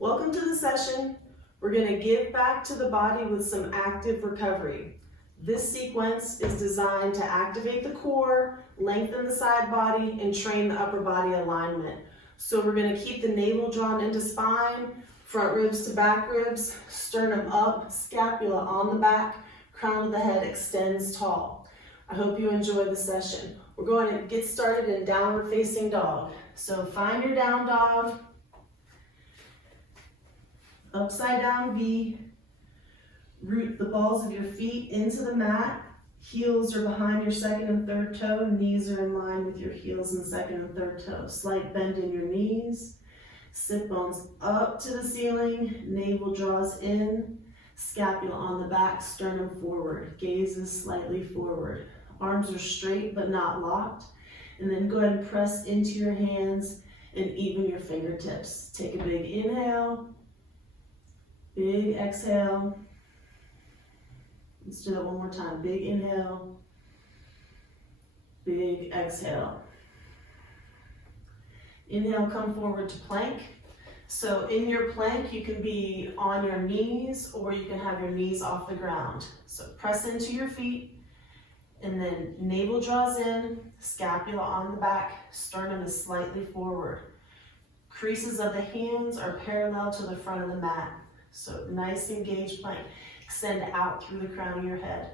Welcome to the session. We're going to give back to the body with some active recovery. This sequence is designed to activate the core, lengthen the side body, and train the upper body alignment. So we're going to keep the navel drawn into spine, front ribs to back ribs, sternum up, scapula on the back, crown of the head extends tall. I hope you enjoy the session. We're going to get started in downward facing dog. So find your down dog, upside down V, root the balls of your feet into the mat, heels are behind your second and third toe, knees are in line with your heels and second and third toe. Slight bend in your knees, sit bones up to the ceiling, navel draws in, scapula on the back, sternum forward, gaze is slightly forward. Arms are straight but not locked. And then go ahead and press into your hands and even your fingertips. Take a big inhale. Big exhale. Let's do that one more time. Big inhale. Big exhale. Inhale, come forward to plank. So in your plank, you can be on your knees or you can have your knees off the ground. So press into your feet and then navel draws in, scapula on the back, sternum is slightly forward. Creases of the hands are parallel to the front of the mat. So nice engaged plank. Extend out through the crown of your head.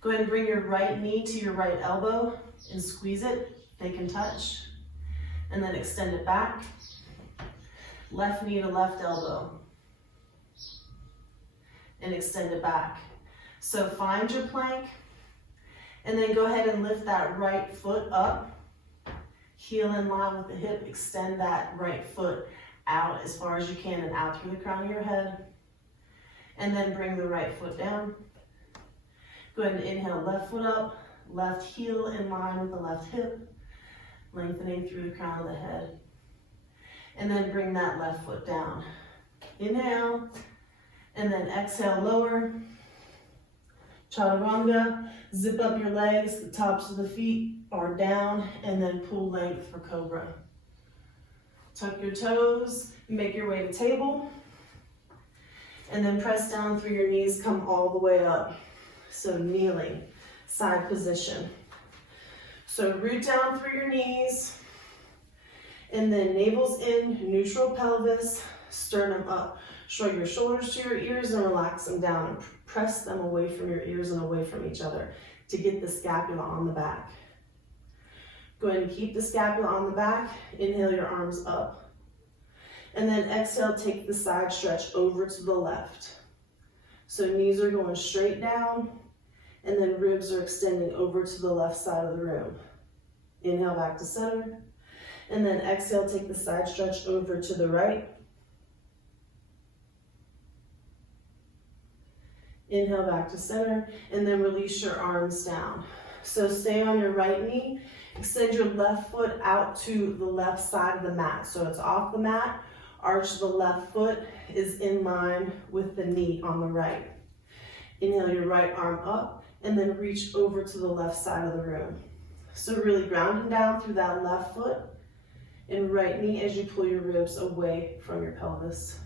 Go ahead and bring your right knee to your right elbow and squeeze it. They can touch. And then extend it back. Left knee to left elbow. And extend it back. So find your plank. And then go ahead and lift that right foot up. Heel in line with the hip. Extend that right foot out as far as you can and out through the crown of your head. And then bring the right foot down. Go ahead and inhale, left foot up, left heel in line with the left hip, lengthening through the crown of the head. And then bring that left foot down. Inhale, and then exhale, lower. Chaturanga, zip up your legs, the tops of the feet are down, and then pull length for cobra. Tuck your toes, make your way to table, and then press down through your knees, come all the way up. So kneeling, side position. So root down through your knees, and then navel's in, neutral pelvis, sternum up. Shrug your shoulders to your ears and relax them down and press them away from your ears and away from each other to get the scapula on the back. Go ahead and keep the scapula on the back. Inhale your arms up. And then exhale, take the side stretch over to the left. So knees are going straight down, and then ribs are extending over to the left side of the room. Inhale back to center. And then exhale, take the side stretch over to the right. Inhale back to center, and then release your arms down. So stay on your right knee. Extend your left foot out to the left side of the mat. So it's off the mat. Arch the left foot is in line with the knee on the right. Inhale your right arm up and then reach over to the left side of the room. So really grounding down through that left foot and right knee as you pull your ribs away from your pelvis.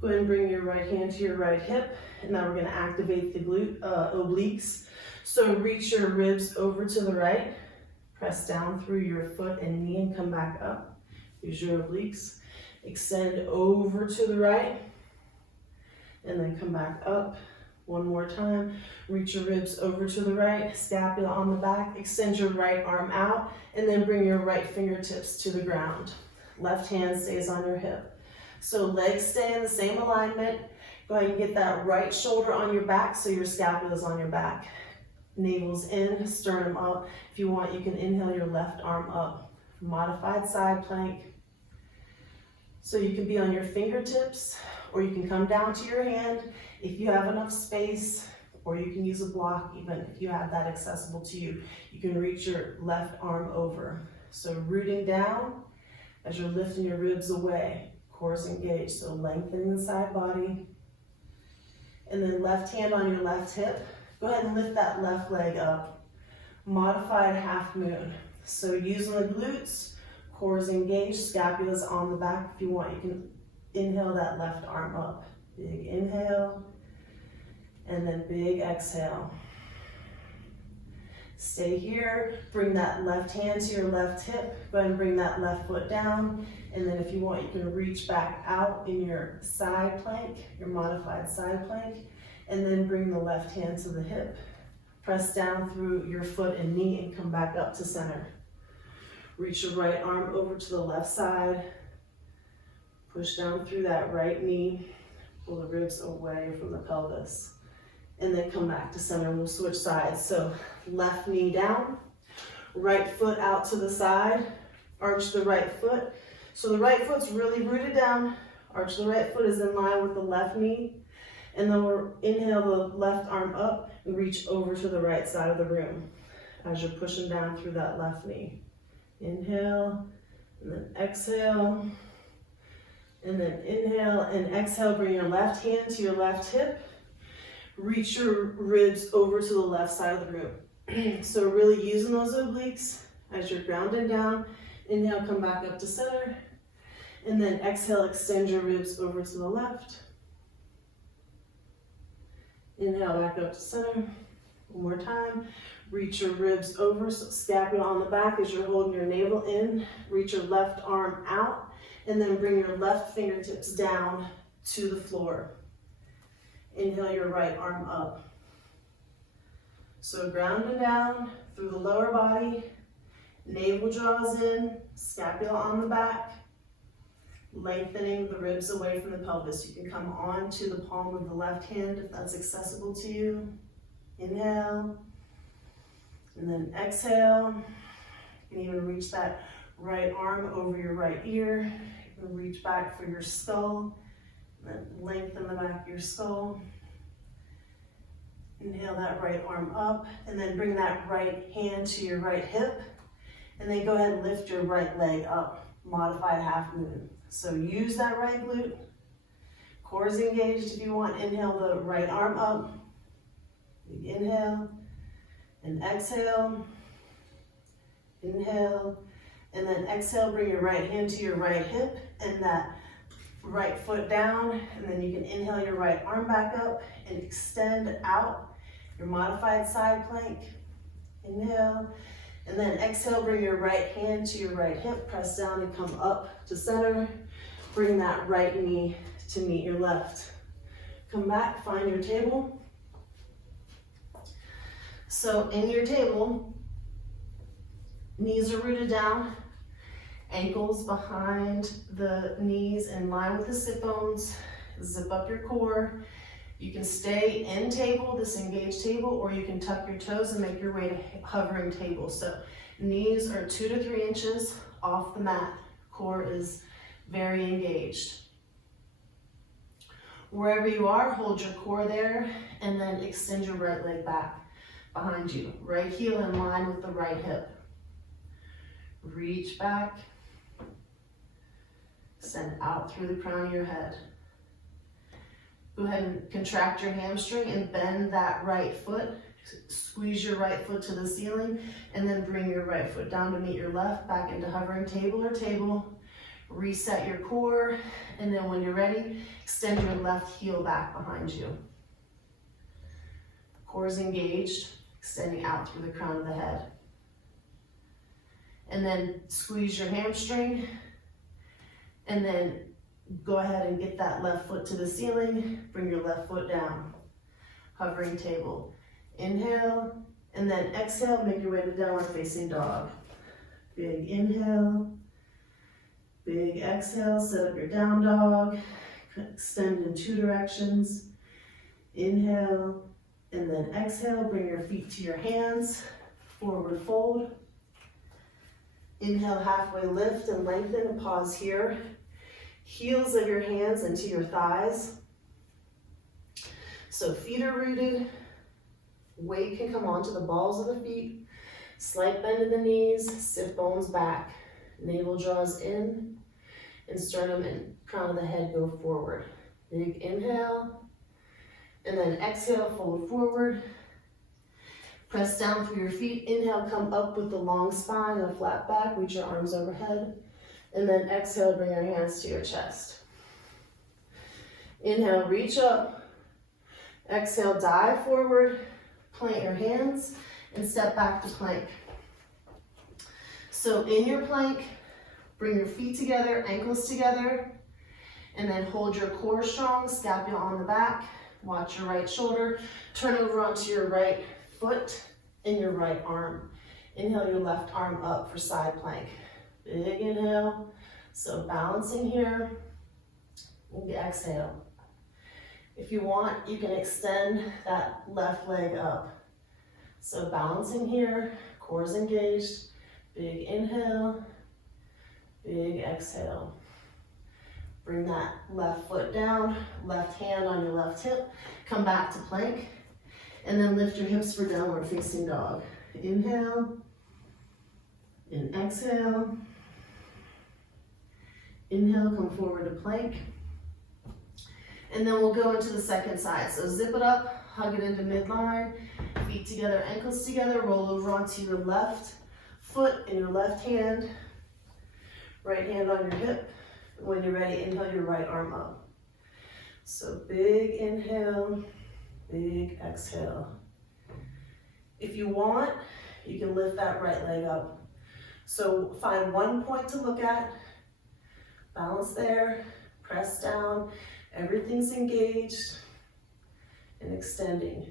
Go ahead and bring your right hand to your right hip, and now we're going to activate the obliques. So reach your ribs over to the right. Press down through your foot and knee and come back up. Use your obliques. Extend over to the right and then come back up. One more time. Reach your ribs over to the right, scapula on the back. Extend your right arm out and then bring your right fingertips to the ground. Left hand stays on your hip. So legs stay in the same alignment. Go ahead and get that right shoulder on your back so your scapula is on your back. Navel's in, sternum up. If you want, you can inhale your left arm up. Modified side plank. So you can be on your fingertips, or you can come down to your hand if you have enough space, or you can use a block even if you have that accessible to you. You can reach your left arm over. So rooting down as you're lifting your ribs away. Core is engaged, so lengthening the side body. And then left hand on your left hip. Go ahead and lift that left leg up. Modified half moon. So using the glutes, core is engaged, scapula's on the back. If you want, you can inhale that left arm up. Big inhale, and then big exhale. Stay here, bring that left hand to your left hip, go ahead and bring that left foot down, and then if you want, you can reach back out in your side plank, your modified side plank, and then bring the left hand to the hip. Press down through your foot and knee and come back up to center. Reach your right arm over to the left side, push down through that right knee, pull the ribs away from the pelvis, and then come back to center. We'll switch sides. So left knee down, right foot out to the side, arch the right foot. So the right foot's really rooted down, arch the right foot is in line with the left knee, and then we'll inhale the left arm up and reach over to the right side of the room as you're pushing down through that left knee. Inhale, and then exhale, and then inhale and exhale. Bring your left hand to your left hip. Reach your ribs over to the left side of the room. So really using those obliques as you're grounding down. Inhale, come back up to center. And then exhale, extend your ribs over to the left. Inhale, back up to center. One more time. Reach your ribs over, so scapula on the back as you're holding your navel in. Reach your left arm out, and then bring your left fingertips down to the floor. Inhale your right arm up. So grounding down through the lower body, navel draws in, scapula on the back, lengthening the ribs away from the pelvis. You can come on to the palm of the left hand if that's accessible to you. Inhale, and then exhale. You can even reach that right arm over your right ear. You can reach back for your skull, and then lengthen the back of your skull. Inhale that right arm up, and then bring that right hand to your right hip, and then go ahead and lift your right leg up, modified half moon. So use that right glute, core is engaged if you want. Inhale the right arm up, big inhale, and exhale, inhale, and then exhale, bring your right hand to your right hip, and that right foot down, and then you can inhale your right arm back up and extend out your modified side plank. Inhale, and then exhale, bring your right hand to your right hip, press down and come up to center. Bring that right knee to meet your left. Come back, find your table. So in your table, knees are rooted down, ankles behind the knees in line with the sit bones. Zip up your core. You can stay in table, this engaged table, or you can tuck your toes and make your way to hovering table. So knees are 2 to 3 inches off the mat. Core is very engaged. Wherever you are, hold your core there, and then extend your right leg back behind you. Right heel in line with the right hip. Reach back. Send out through the crown of your head. Go ahead and contract your hamstring and bend that right foot. Squeeze your right foot to the ceiling, and then bring your right foot down to meet your left, back into hovering table or table. Reset your core, and then when you're ready, extend your left heel back behind you. Core is engaged, extending out through the crown of the head. And then squeeze your hamstring, and then go ahead and get that left foot to the ceiling, bring your left foot down. Hovering table. Inhale, and then exhale, make your way to downward facing dog. Big inhale, big exhale, set up your down dog, extend in 2 directions. Inhale, and then exhale, bring your feet to your hands, forward fold. Inhale, halfway lift and lengthen, and pause here. Heels of your hands into your thighs. So feet are rooted. Weight can come onto the balls of the feet. Slight bend in the knees, sit bones back. Navel draws in, and sternum and crown of the head go forward. Big inhale, and then exhale, fold forward. Press down through your feet. Inhale, come up with the long spine and a flat back. Reach your arms overhead. And then exhale, bring your hands to your chest. Inhale, reach up. Exhale, dive forward. Plant your hands and step back to plank. So in your plank, bring your feet together, ankles together, and then hold your core strong, scapula on the back. Watch your right shoulder. Turn over onto your right foot and your right arm. Inhale your left arm up for side plank. Big inhale. So balancing here. And exhale. If you want, you can extend that left leg up. So balancing here, core is engaged. Big inhale, big exhale. Bring that left foot down, left hand on your left hip. Come back to plank, and then lift your hips for downward facing dog. Inhale, and exhale. Inhale, come forward to plank. And then we'll go into the second side. So zip it up, hug it into midline, feet together, ankles together, roll over onto your left foot in your left hand, right hand on your hip. When you're ready, inhale your right arm up. So big inhale, big exhale. If you want, you can lift that right leg up. So find one point to look at, balance there, press down, everything's engaged, and extending.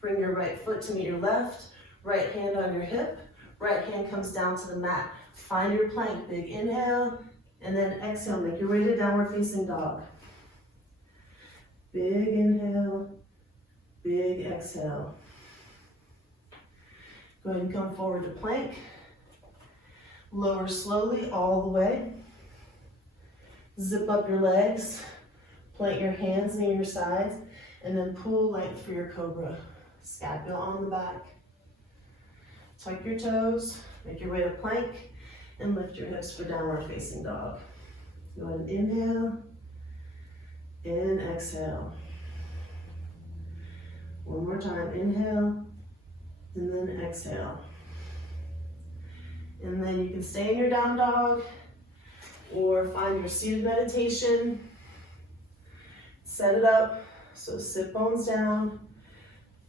Bring your right foot to meet your left, right hand on your hip, right hand comes down to the mat. Find your plank, big inhale, and then exhale, make your way to downward facing dog. Big inhale, big exhale. Go ahead and come forward to plank. Lower slowly all the way. Zip up your legs, plant your hands near your sides, and then pull length for your cobra. Scapula on the back. Tuck your toes, make your way to plank, and lift your hips for downward facing dog. Go ahead and inhale, and exhale. One more time, inhale, and then exhale. And then you can stay in your down dog, or find your seated meditation. Set it up, so sit bones down,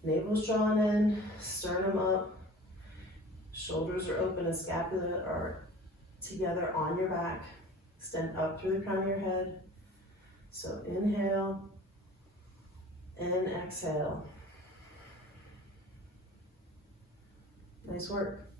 navel's drawn in, sternum up, shoulders are open and scapula are together on your back. Extend up through the crown of your head. So inhale and exhale. Nice work.